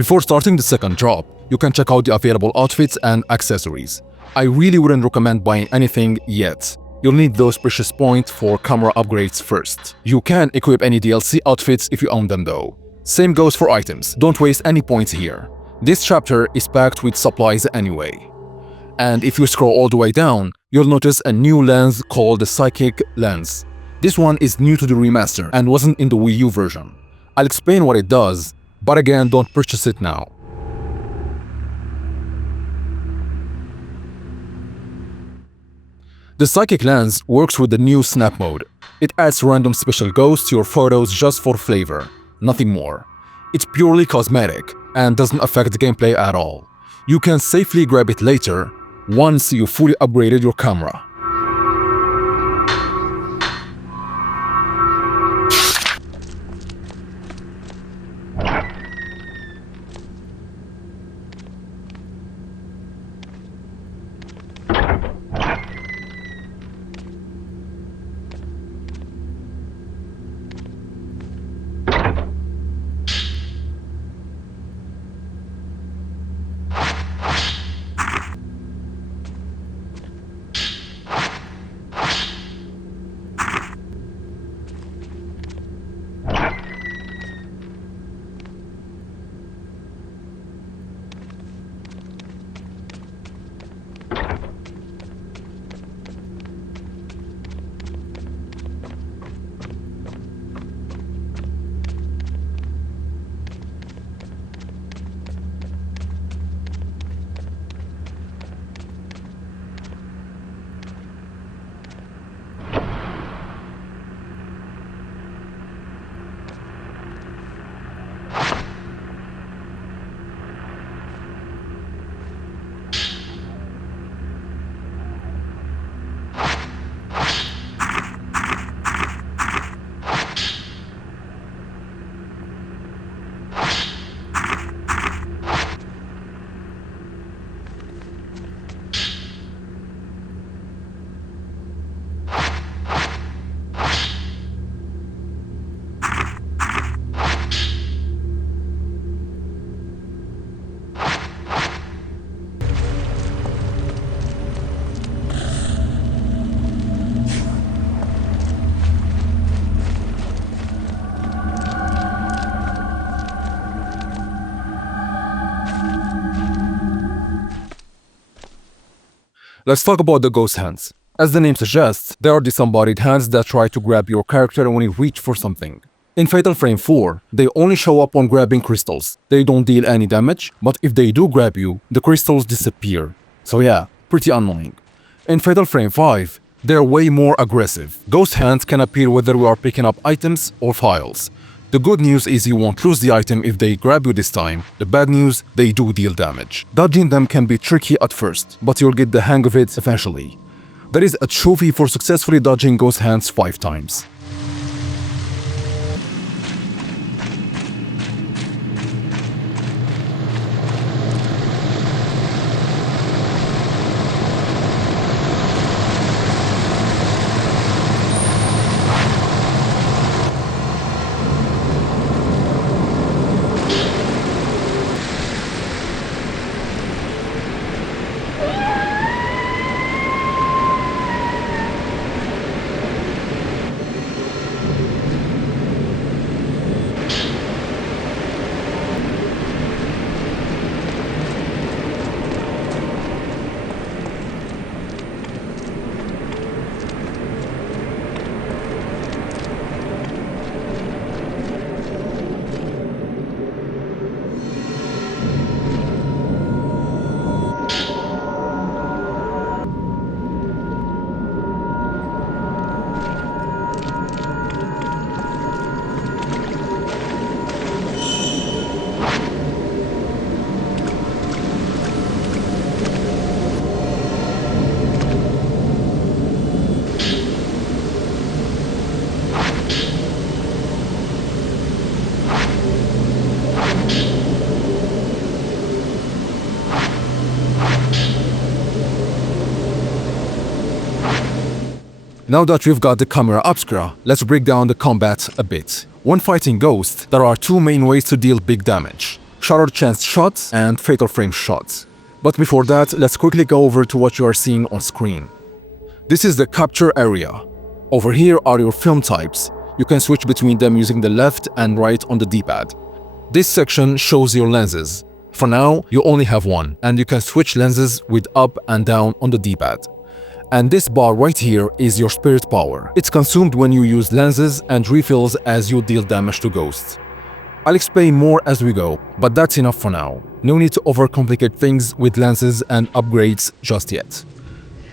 Before starting the second drop, you can check out the available outfits and accessories. I really wouldn't recommend buying anything yet. You'll need those precious points for camera upgrades first. You can equip any DLC outfits if you own them though. Same goes for items, don't waste any points here. This chapter is packed with supplies anyway. And if you scroll all the way down, you'll notice a new lens called the Psychic Lens. This one is new to the remaster and wasn't in the Wii U version. I'll explain what it does, but again, don't purchase it now. The Psychic Lens works with the new Snap mode. It adds random special ghosts to your photos just for flavor, nothing more. It's purely cosmetic and doesn't affect the gameplay at all. You can safely grab it later once you fully upgraded your camera. Let's talk about the ghost hands. As the name suggests, they are disembodied hands that try to grab your character when you reach for something. In Fatal Frame 4, they only show up on grabbing crystals. They don't deal any damage, but if they do grab you, the crystals disappear. So yeah, pretty annoying. In Fatal Frame 5, they're way more aggressive. Ghost hands can appear whether you are picking up items or files. The good news is you won't lose the item if they grab you this time. The bad news, they do deal damage. Dodging them can be tricky at first, but you'll get the hang of it eventually. There is a trophy for successfully dodging ghost hands 5 times. Now that we've got the camera Obscura, let's break down the combat a bit. When fighting ghosts, there are 2 main ways to deal big damage. Shutter Chance Shot, and Fatal Frame Shot. But before that, let's quickly go over to what you are seeing on screen. This is the capture area. Over here are your film types. You can switch between them using the left and right on the D-pad. This section shows your lenses. For now, you only have one, and you can switch lenses with up and down on the D-pad. And this bar right here is your spirit power. It's consumed when you use lenses and refills as you deal damage to ghosts. I'll explain more as we go, but that's enough for now. No need to overcomplicate things with lenses and upgrades just yet.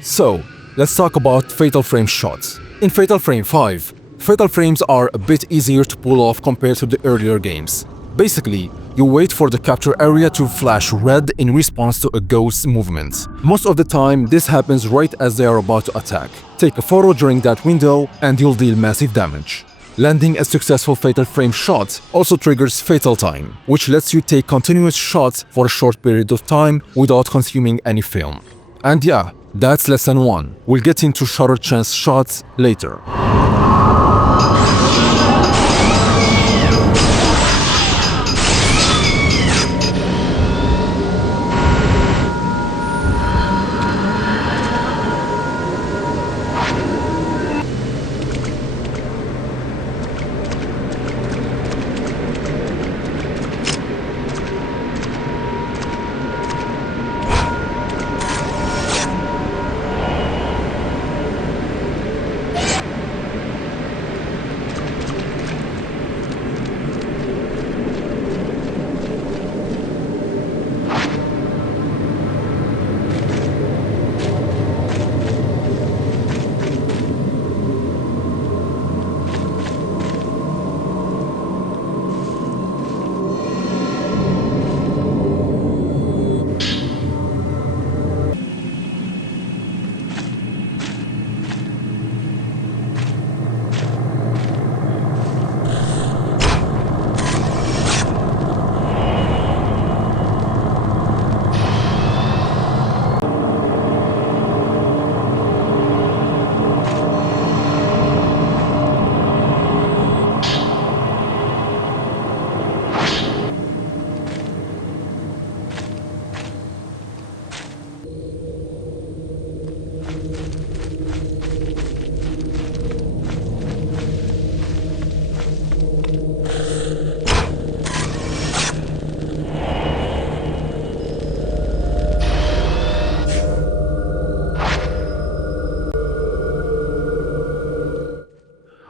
So, let's talk about Fatal Frame shots. In Fatal Frame 5, fatal frames are a bit easier to pull off compared to the earlier games. Basically, you wait for the capture area to flash red in response to a ghost's movement. Most of the time, this happens right as they are about to attack. Take a photo during that window and you'll deal massive damage. Landing a successful fatal frame shot also triggers Fatal Time, which lets you take continuous shots for a short period of time without consuming any film. And yeah, that's lesson 1. We'll get into Shutter Chance shots later.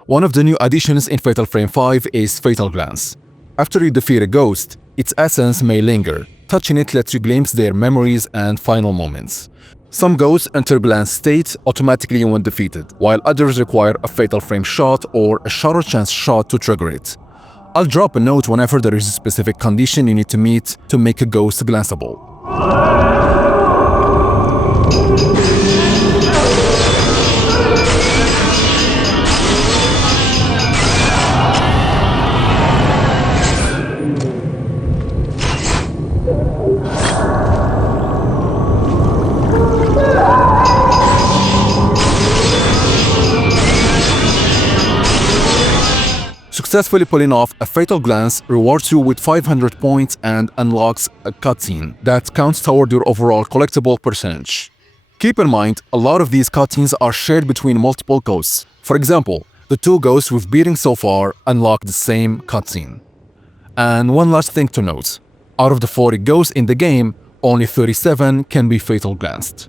One of the new additions in Fatal Frame 5 is Fatal Glance. After you defeat a ghost, its essence may linger. Touching it lets you glimpse their memories and final moments. Some ghosts enter glance state automatically when defeated, while others require a Fatal Frame shot or a Shutter Chance shot to trigger it. I'll drop a note whenever there is a specific condition you need to meet to make a ghost glanceable. Successfully pulling off a Fatal Glance rewards you with 500 points and unlocks a cutscene that counts toward your overall collectible percentage. Keep in mind, a lot of these cutscenes are shared between multiple ghosts. For example, the 2 ghosts we've beaten so far unlock the same cutscene. And one last thing to note, out of the 40 ghosts in the game, only 37 can be Fatal Glanced.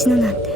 死ぬなんて。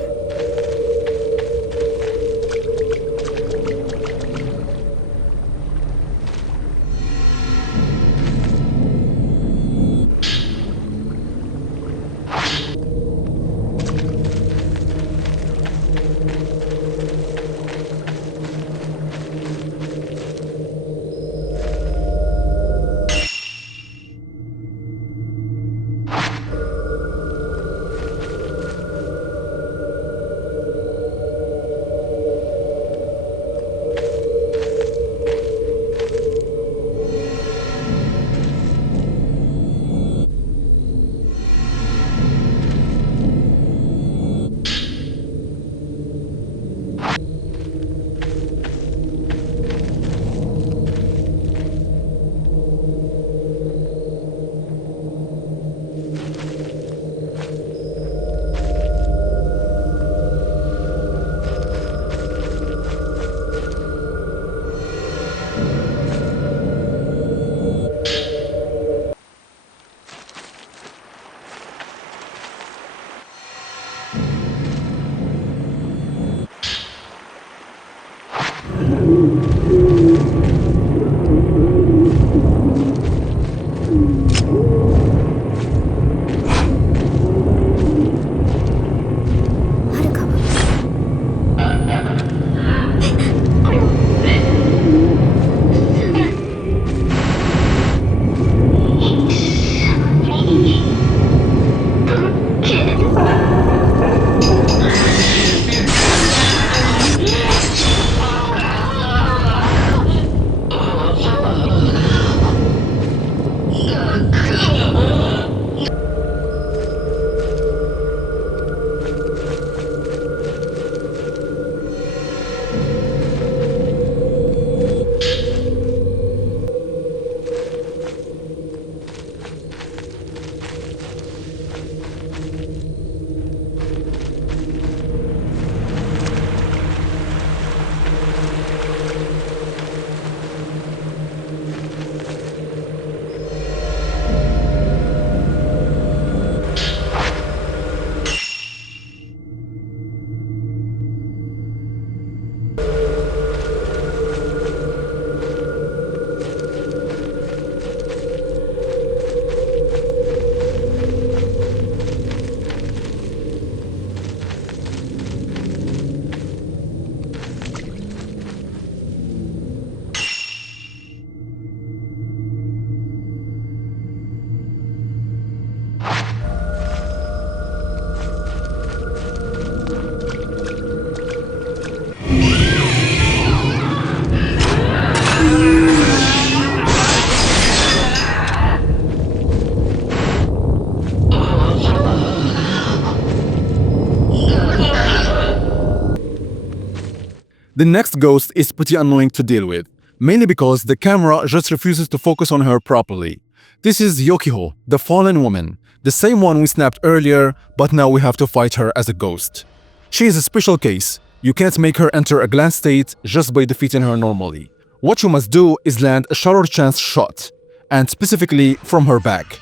The next ghost is pretty annoying to deal with, mainly because the camera just refuses to focus on her properly. This is Yukiho, the fallen woman, the same one we snapped earlier, but now we have to fight her as a ghost. She is a special case. You can't make her enter a glance state just by defeating her normally. What you must do is land a shutter chance shot, and specifically from her back.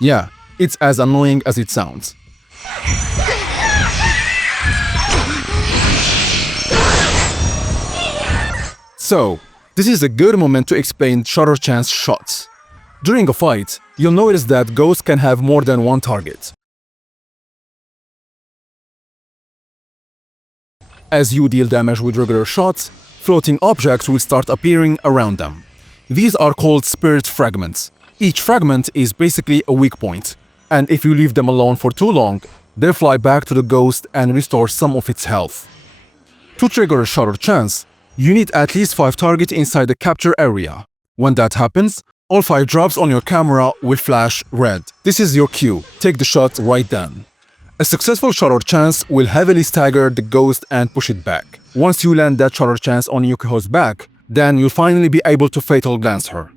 Yeah, it's as annoying as it sounds. So, this is a good moment to explain shutter chance shots. During a fight, you'll notice that ghosts can have more than one target. As you deal damage with regular shots, floating objects will start appearing around them. These are called spirit fragments. Each fragment is basically a weak point, and if you leave them alone for too long, they'll fly back to the ghost and restore some of its health. To trigger a shutter chance, you need at least 5 targets inside the capture area. When that happens, all 5 drops on your camera will flash red. This is your cue. Take the shot right then. A successful shutter chance will heavily stagger the ghost and push it back. Once you land that shutter chance on Yukiho's back, then you'll finally be able to fatal glance her.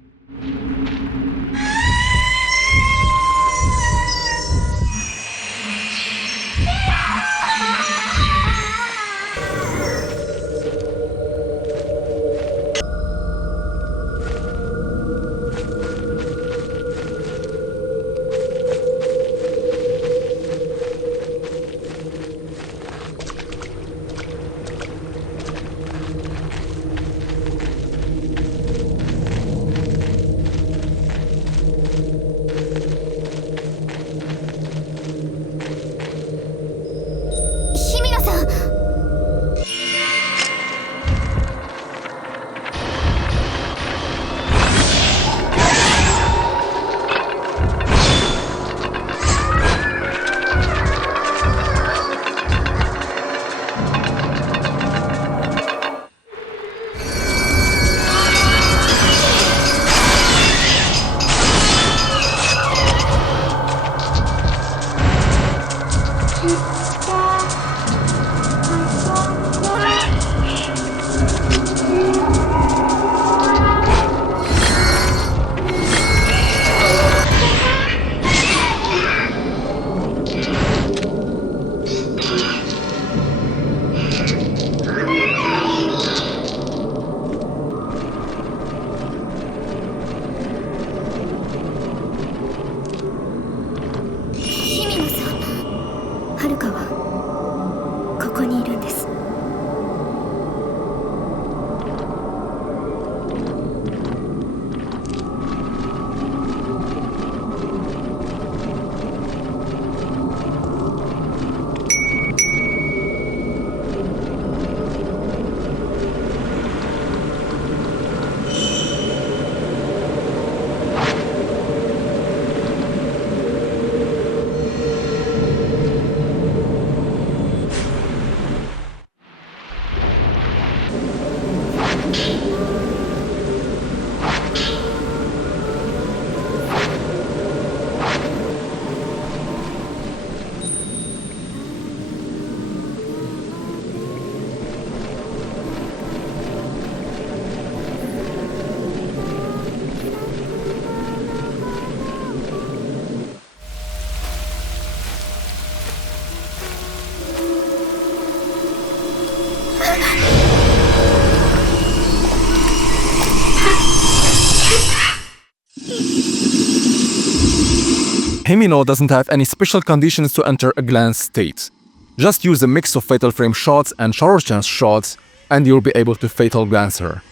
Himino doesn't have any special conditions to enter a glance state. Just use a mix of Fatal Frame shots and Shower Chance shots and you'll be able to Fatal Glance her.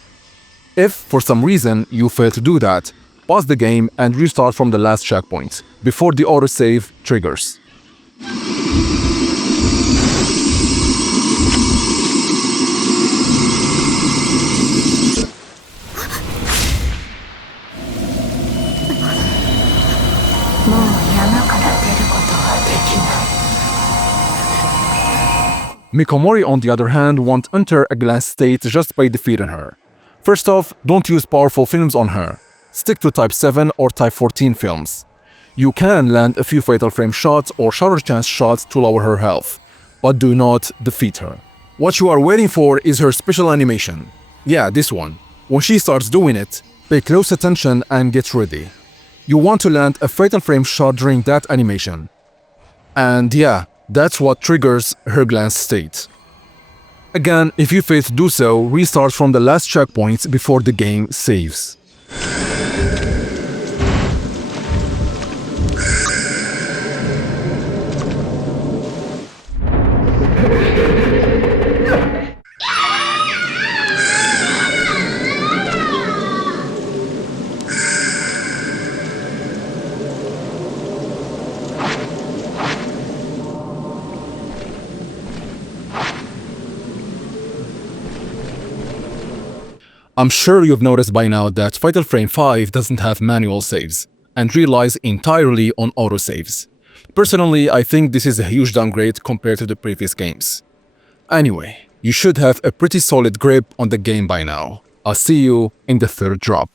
If, for some reason, you fail to do that, pause the game and restart from the last checkpoint, before the autosave triggers. Mikomori, on the other hand, won't enter a glass state just by defeating her. First off, don't use powerful films on her. Stick to Type 7 or Type 14 films. You can land a few Fatal Frame shots or Shower Chance shots to lower her health, but do not defeat her. What you are waiting for is her special animation. Yeah, this one. When she starts doing it, pay close attention and get ready. You want to land a Fatal Frame shot during that animation. And yeah, that's what triggers her glance state. Again, if you fail to do so, restart from the last checkpoint before the game saves. I'm sure you've noticed by now that Fatal Frame 5 doesn't have manual saves and relies entirely on autosaves. Personally, I think this is a huge downgrade compared to the previous games. Anyway, you should have a pretty solid grip on the game by now. I'll see you in the third drop.